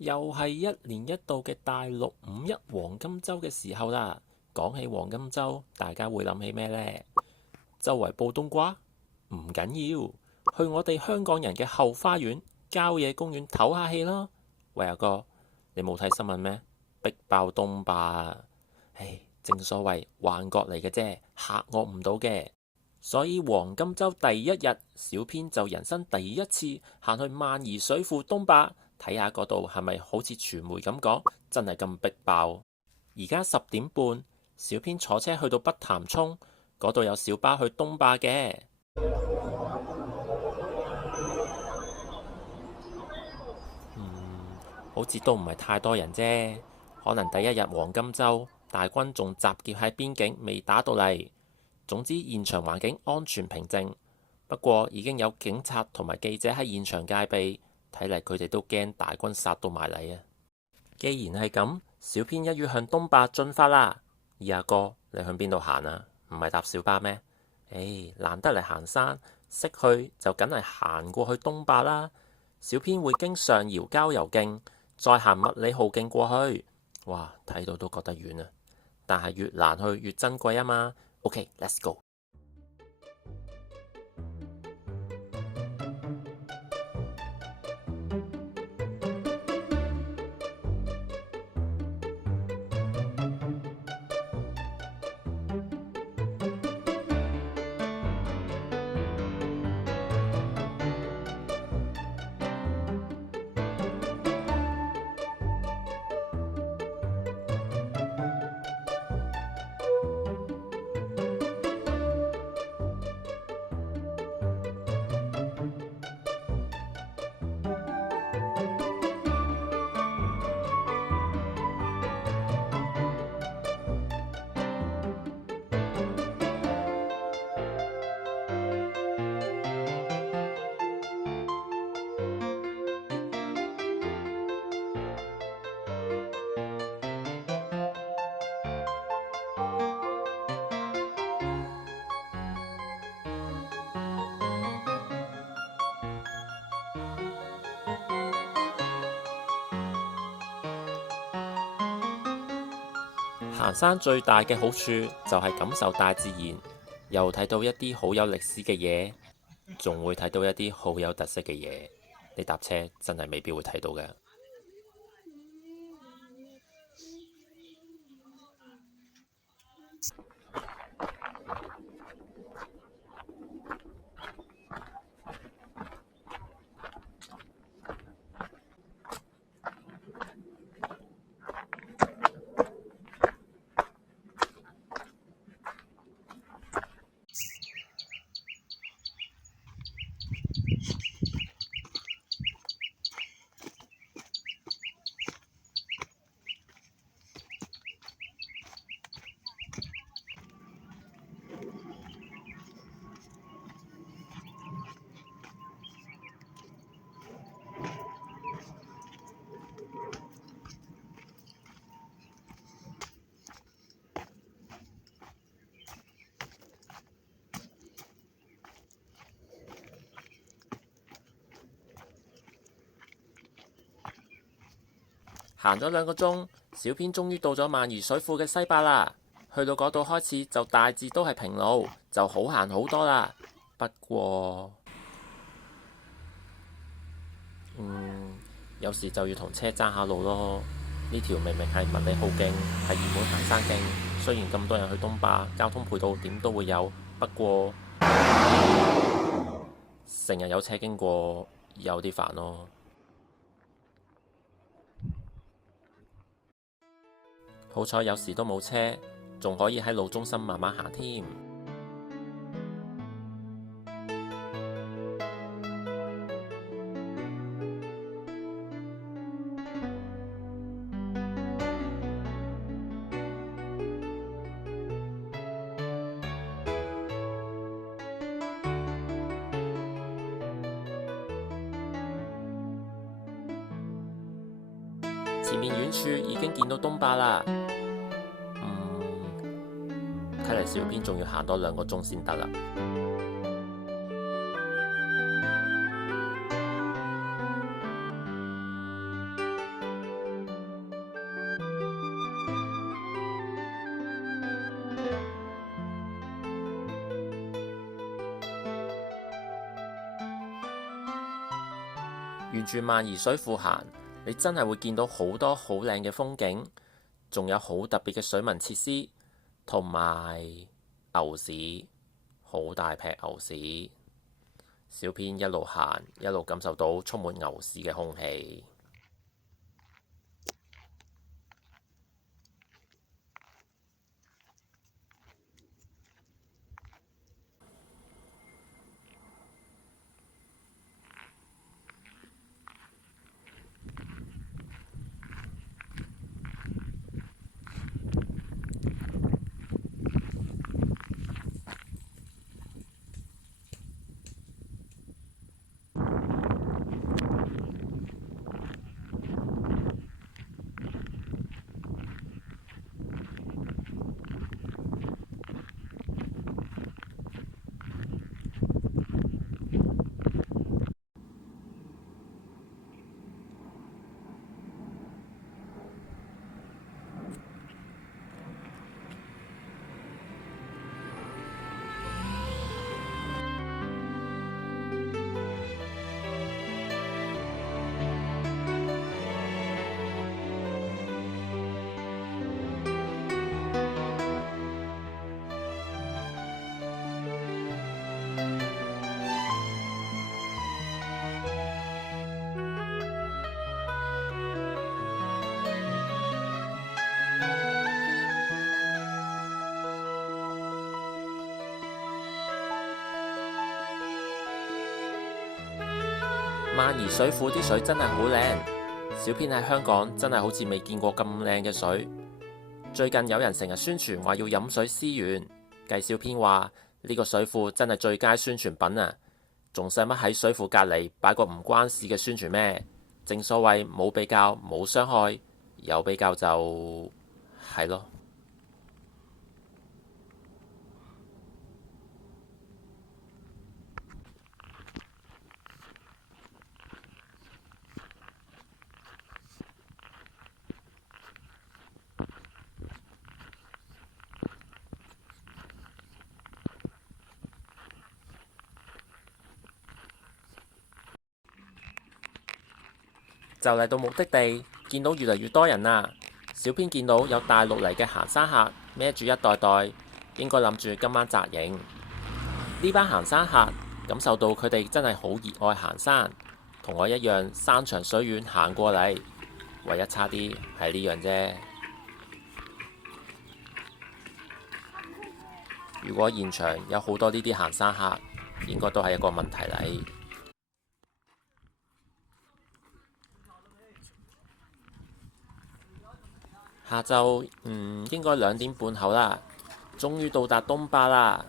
又係一年一度嘅大陸五一黃金週嘅時候啦。講起黃金週，大家會諗起咩呢？周圍煲冬瓜？唔緊要，去我哋香港人嘅後花園郊野公園唞下氣咯。喂，阿哥，你冇睇新聞咩？逼爆東壩啊！唉，正所謂幻覺嚟嘅啫，嚇我唔到嘅。所以黃金週第一日，小編就人生第一次行去萬宜水庫東壩睇下嗰度係咪好似傳媒咁講，真係咁逼爆。而家10點半，小編坐車去到北潭涌，嗰度有小巴去東壩嘅。好似都唔係太多人啫，可能第一日黃金週大軍仲集結喺邊境，未打到嚟。總之現場環境安全平靜，不過已經有警察同埋記者喺現場戒備，睇嚟佢哋都驚大軍殺到埋嚟啊！既然係咁，小編一於向東壩進發啦。阿哥，你向邊度行啊？唔係搭小巴咩？唉，難得嚟行山，識去就梗係行過去東壩啦。小編會經上窰郊遊徑，再行麥理浩徑過去。哇，睇到都覺得遠啊！但係越難去越珍貴啊嘛。OK，let's go。行山最大嘅好處就係感受大自然，又睇到一啲好有歷史嘅嘢，仲會睇到一啲好有特色嘅嘢。你搭車真係未必會睇到嘅。行咗2個鐘，小編終於到咗萬宜水庫嘅西壩啦。去到嗰度開始就大致都係平路，就好行好多啦。不過，有時就要同車爭下路咯。呢條明明係麥理浩徑，係熱門行山徑。雖然咁多人去東壩，交通配套點都會有，不過成日有車經過，有啲煩咯。好彩有時都冇車，仲可以喺路中心慢慢行添。前面遠處已經見到東壩啦。睇嚟小編仲要行多2個鐘先得啦。沿住萬宜水庫行，你真係會見到好多好靚嘅風景，仲有好特別嘅水文設施，同埋牛屎，好大劈牛屎。小編一路行一路感受到充滿牛屎嘅空氣。萬宜水庫啲水真係好靚，小編喺香港真係好似未見過咁靚嘅水。最近有人成日宣傳話要飲水思源，計小編話呢個水庫真係最佳宣傳品啊！仲使乜喺水庫隔離擺個唔關事嘅宣傳咩？正所謂冇比較冇傷害，有比較就係咯。就嚟到目的地，見到越嚟越多人啦。小編見到有大陸嚟嘅行山客孭住一袋袋，應該諗住今晚紮營。呢班行山客感受到佢哋真係好熱愛行山，同我一樣山長水遠行過嚟，唯一差啲係呢樣啫。如果現場有好多呢啲行山客，應該都係一個問題嚟。下晝應該2點半後啦，終於到達東壩啦。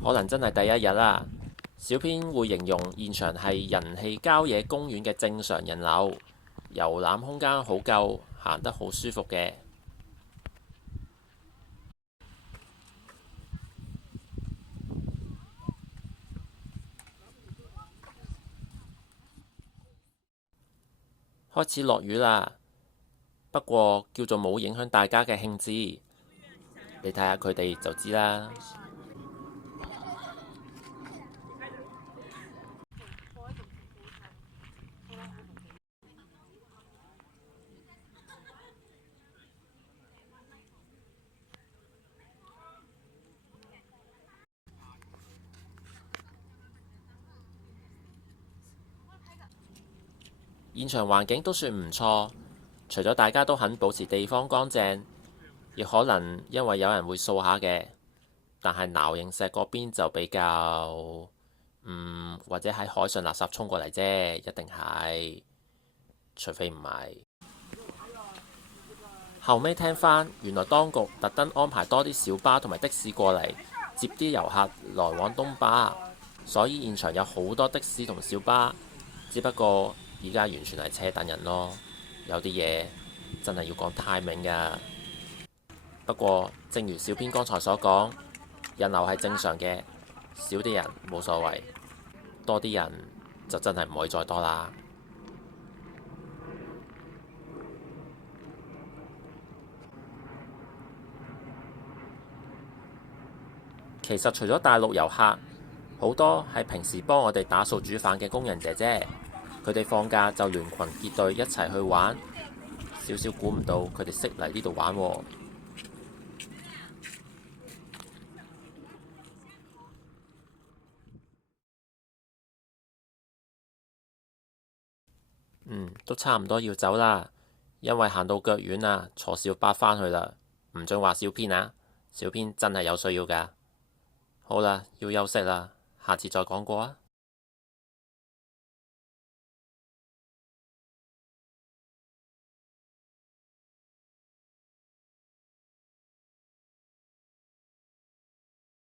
可能真係第一日啦。小編會形容現場係人氣郊野公園嘅正常人流，遊覽空間好夠，行得好舒服嘅。開始落雨啦，不過叫做冇影響大家嘅興致。你睇下佢哋就知啦。現場環境都算唔錯，除咗大家都肯保持地方乾淨，亦可能因為有人會掃下嘅。但係鬧影石嗰邊就比較或者喺海上垃圾沖過嚟啫，一定係，除非唔係。後尾聽返，原來當局特登安排多啲小巴同埋的士過嚟接啲遊客來往東壩，所以現場有好多的士同小巴，只不過依家完全係車等人咯。有啲嘢真係要講 timing 㗎。不過，正如小編剛才所講，人流係正常嘅，少啲人冇所謂，多啲人就真係唔可以再多啦。其實除咗大陸遊客，好多係平時幫我哋打掃煮飯嘅工人姐姐，佢哋放假就聯群結隊一齊去玩，少少估唔到佢哋識嚟呢度玩喎。都差唔多要走啦，因為行到腳軟啊，坐小巴返去啦，唔准話小編啊，小編真係有需要㗎。好啦，要休息啦，下次再講過啊。